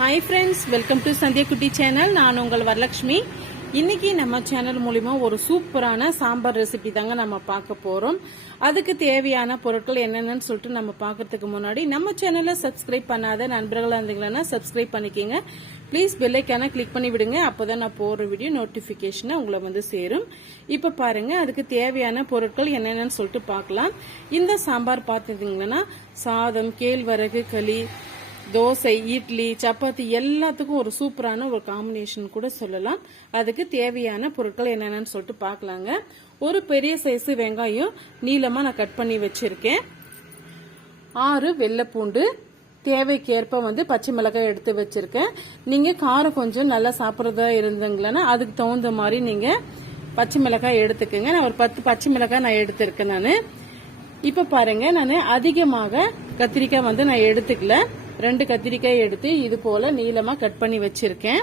Hi friends welcome to संध्या कुटी channel நான் உங்கள் வரலட்சுமி இன்னைக்கு நம்ம சேனல் மூலமா ஒரு சூப்பரான சாம்பார் ரெசிபி தாங்க நம்ம பார்க்க போறோம் அதுக்கு தேவையான பொருட்கள் என்னென்னன்னு சொல்லிட்டு நம்ம பார்க்கிறதுக்கு முன்னாடி நம்ம சேனலை சப்ஸ்கிரைப் பண்ணாத நண்பர்களா இருந்தீங்கன்னா சப்ஸ்கிரைப் பண்ணிக்கங்க ப்ளீஸ் பெல் ஐகானை கிளிக் பண்ணி விடுங்க அப்பதான் நான் போற வீடியோ நோட்டிபிகேஷன் உங்களை வந்து சேரும் இப்ப பாருங்க அதுக்கு தேவையான பொருட்கள் என்னென்னன்னு சொல்லிட்டு பார்க்கலாம் இந்த சாம்பார் பார்த்தீங்கன்னா சாதம் கேழ்வரகு களி தோசை இட்லி சப்பாத்தி எல்லாத்துக்கும் ஒரு சூப்பரான ஒரு காம்பினேஷன் கூட சொல்லலாம் அதுக்கு தேவையான பொருட்கள் என்னென்னு சொல்லிட்டு பார்க்கலாங்க ஒரு பெரிய சைஸ் வெங்காயம் நீளமா நான் கட் பண்ணி வச்சிருக்கேன் 6 வெள்ளைப்பூண்டு தேவைக்கேற்ப வந்து பச்சை மிளகாய் எடுத்து வச்சிருக்கேன் நீங்க காரம் கொஞ்சம் நல்லா சாப்பிட்றதா இருந்தீங்களா அதுக்கு தகுந்த மாதிரி நீங்க பச்சை மிளகாய் எடுத்துக்கோங்க நான் ஒரு 10 பச்சை மிளகாய் நான் எடுத்திருக்கேன் நான் இப்ப பாருங்க நான் அதிகமாக கத்திரிக்காய் வந்து நான் எடுத்துக்கல 2 கத்திரிக்காய் எடுத்து இது போல நீளமா கட் பண்ணி வச்சிருக்கேன்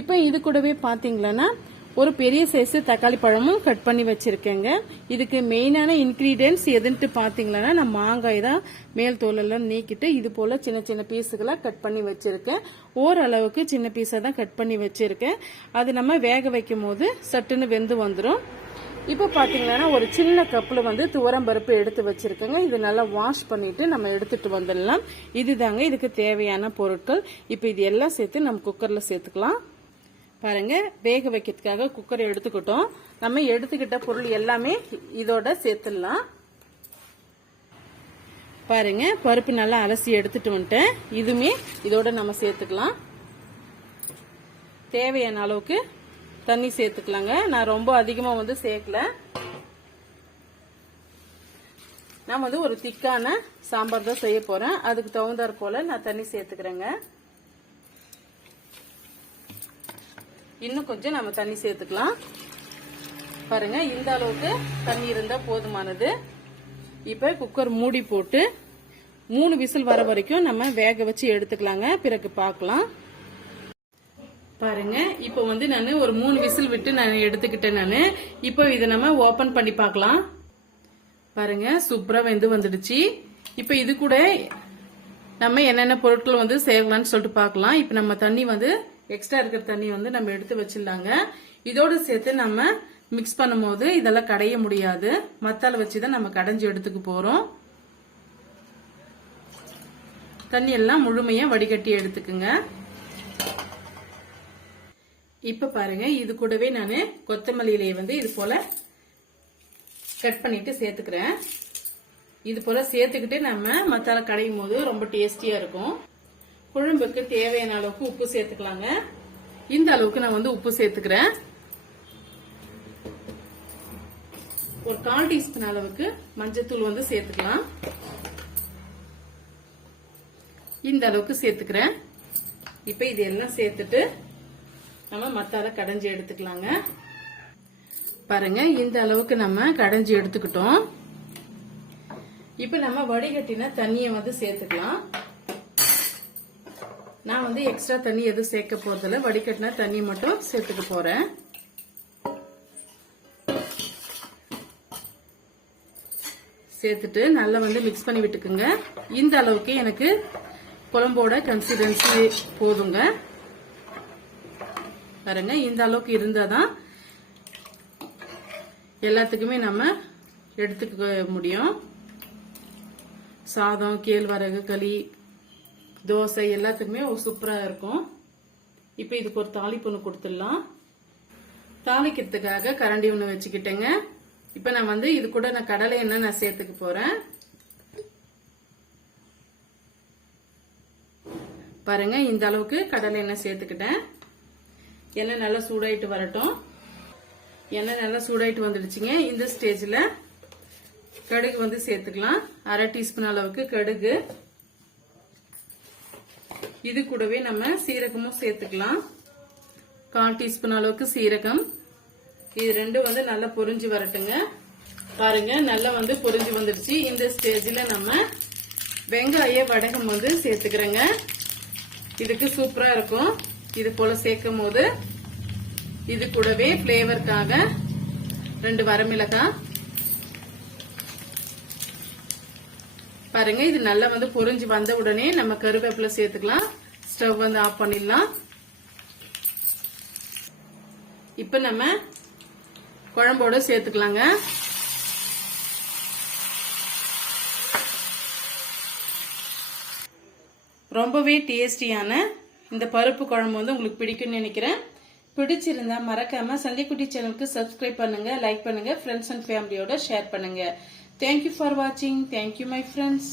இப்ப இது கூடவே பாத்தீங்கன்னா ஒரு பெரிய சைஸ் தக்காளி பழமும் கட் பண்ணி வச்சிருக்கேங்க இதுக்கு மெயினான இன்கிரீடியன்ஸ் எதுன்னு பாத்தீங்கன்னா நான் மாங்காய் தான் மேல் தோலெல்லாம் நீக்கிட்டு இது போல சின்ன சின்ன பீஸுகளா கட் பண்ணி வச்சிருக்கேன் ஓரளவுக்கு சின்ன பீஸா தான் கட் பண்ணி வச்சிருக்கேன் அது நம்ம வேக வைக்கும் போது சட்டுன்னு வெந்து வந்துடும் இப்ப பாத்தீங்கன்னா ஒரு சின்ன கப்ல வந்து துவரம் பருப்பு எடுத்து வச்சிருக்கேங்க இது நல்லா வாஷ் பண்ணிட்டு நம்ம எடுத்துட்டு வந்துடலாம் இதுதாங்க இதுக்கு தேவையான பொருட்கள் இப்ப இது எல்லாம் சேர்த்து நம்ம குக்கர்ல சேர்த்துக்கலாம் பாருங்க வேக வைக்கிறதுக்காக குக்கர் எடுத்துக்கிட்டோம் நம்ம எடுத்துக்கிட்ட பொருள் எல்லாமே இதோட சேர்த்துடலாம் பாருங்க பருப்பு நல்லா அலசி எடுத்துட்டு வந்துட்டேன் இதுமே இதோட நம்ம சேர்த்துக்கலாம் தேவையான அளவுக்கு தண்ணி சேர்த்துக்கலாங்க நான் ரொம்ப அதிகமா வந்து சேர்க்கல நான் வந்து ஒரு திக்கான சாம்பார் தான் செய்ய போறேன் அதுக்கு தகுந்தாற் போல நான் தண்ணி சேர்த்துக்கிறேங்க இன்னும் கொஞ்சம் நம்ம தண்ணி சேர்த்துக்கலாம் பாருங்க இந்த அளவுக்கு தண்ணி இருந்தா போதுமானது இப்ப குக்கர் மூடி போட்டு 3 விசில் வர வரைக்கும் நம்ம வேக வச்சு எடுத்துக்கலாங்க பிறகு பார்க்கலாம் பாருங்க இப்ப வந்து நான் ஒரு 3 விசில் விட்டு நான் எடுத்துக்கிட்டேன் நான் இப்போ இதை நம்ம ஓபன் பண்ணி பார்க்கலாம் பாருங்க சூப்பரா வெந்து வந்துடுச்சு இப்ப இது கூட நம்ம என்னென்ன பொருட்கள் வந்து சேர்க்கலாம்னு சொல்லிட்டு பார்க்கலாம் இப்ப நம்ம தண்ணி வந்து எக்ஸ்ட்ரா இருக்கிற தண்ணி வந்து நம்ம எடுத்து வச்சிடலாங்க இதோட சேர்த்து நம்ம மிக்ஸ் பண்ணும் போது இதெல்லாம் கடைய முடியாது மத்தால வச்சுதான் நம்ம கடைஞ்சு எடுத்துக்க போறோம் தண்ணி எல்லாம் முழுமையா வடிகட்டி எடுத்துக்குங்க இப்ப பாருங்க இது கூடவே நான் கொத்தமல்லி இலையை வந்து இது போல கட் பண்ணிட்டு சேர்த்துக்கிறேன் இது போல சேர்த்துக்கிட்டு நம்ம மசாலா கடையும் போது ரொம்ப டேஸ்டியா இருக்கும் குழம்புக்கு தேவையான அளவுக்கு உப்பு சேர்த்துக்கலாங்க இந்த அளவுக்கு நான் வந்து உப்பு சேர்த்துக்கிறேன் ஒரு 1/4 டீஸ்பூன் அளவுக்கு மஞ்சத்தூள் வந்து சேர்த்துக்கலாம் இந்த அளவுக்கு சேர்த்துக்கிறேன் இப்ப இது எல்லாம் சேர்த்துட்டு நம்ம மத்தால கடைஞ்சி எடுத்துக்கலாங்க பாருங்க இந்த அளவுக்கு நம்ம கடைஞ்சி எடுத்துக்கிட்டோம் இப்ப நம்ம வடிகட்டின தண்ணியை வந்து சேர்த்துக்கலாம் நான் வந்து எக்ஸ்ட்ரா தண்ணி எதுவும் சேர்க்க போறதில்ல வடிகட்டின தண்ணி மட்டும் சேர்த்துக்க போறேன் சேர்த்துட்டு நல்லா வந்து மிக்ஸ் பண்ணி விட்டுக்குங்க இந்த அளவுக்கு எனக்கு குழம்போட கன்சிஸ்டன்சி போதுங்க பாருங்க இந்த அளவுக்கு இருந்தாதான் எல்லாத்துக்குமே நம்ம எடுத்துக்க முடியும் சாதம் கேழ்வரகு களி தோசை எல்லாத்துக்குமே சூப்பரா இருக்கும் இப்ப இதுக்கு ஒரு தாளிப்பு ஒன்று கொடுத்துடலாம் தாளிக்கிறதுக்காக கரண்டி ஒன்று வச்சுக்கிட்டேங்க இப்ப நான் வந்து இது கூட நான் கடலை எண்ணெய் நான் சேர்த்துக்க போறேன் பாருங்க இந்த அளவுக்கு கடலை எண்ணெய் சேர்த்துக்கிட்டேன் எண்ணெய் நல்லா சூடாயிட்டு வரட்டும் எண்ணெய் நல்லா சூடாயிட்டு வந்துடுச்சுங்க இந்த ஸ்டேஜ்ல கடுகு வந்து சேர்த்துக்கலாம் 1/2 டீஸ்பூன் அளவுக்கு கடுகு இது கூடவே நம்ம சீரகமும் சேர்த்துக்கலாம் 1/4 டீஸ்பூன் அளவுக்கு சீரகம் இது ரெண்டும் வந்து நல்லா பொரிஞ்சு வரட்டுங்க பாருங்க நல்லா வந்து பொரிஞ்சு வந்துடுச்சு இந்த ஸ்டேஜ்ல நம்ம வெங்காய வடகம் வந்து சேர்த்துக்கிறேங்க இதுக்கு சூப்பரா இருக்கும் இது போல சேர்க்கும் போது இது கூடவே பிளேவருக்காக 2 வரமிளகாய் பாருங்க இது நல்லா வந்து பொரிஞ்சு வந்த உடனே நம்ம கருவேப்பிலை சேர்த்துக்கலாம் ஸ்டவ் வந்து ஆஃப் பண்ணிடலாம். இப்ப நம்ம குழம்போட சேர்த்துக்கலாங்க. ரொம்பவே டேஸ்டியான இந்த பருப்பு குழம்பு வந்து உங்களுக்கு பிடிக்கும்னு நினைக்கிறேன். பிடிச்சிருந்தா மறக்காம சந்திக்குட்டி சேனலுக்கு சப்ஸ்கிரைப் பண்ணுங்க, லைக் பண்ணுங்க, ஃப்ரெண்ட்ஸ் அண்ட் ஃபேமிலியோட ஷேர் பண்ணுங்க. தேங்க்யூ ஃபார் வாட்சிங். Thank you my friends.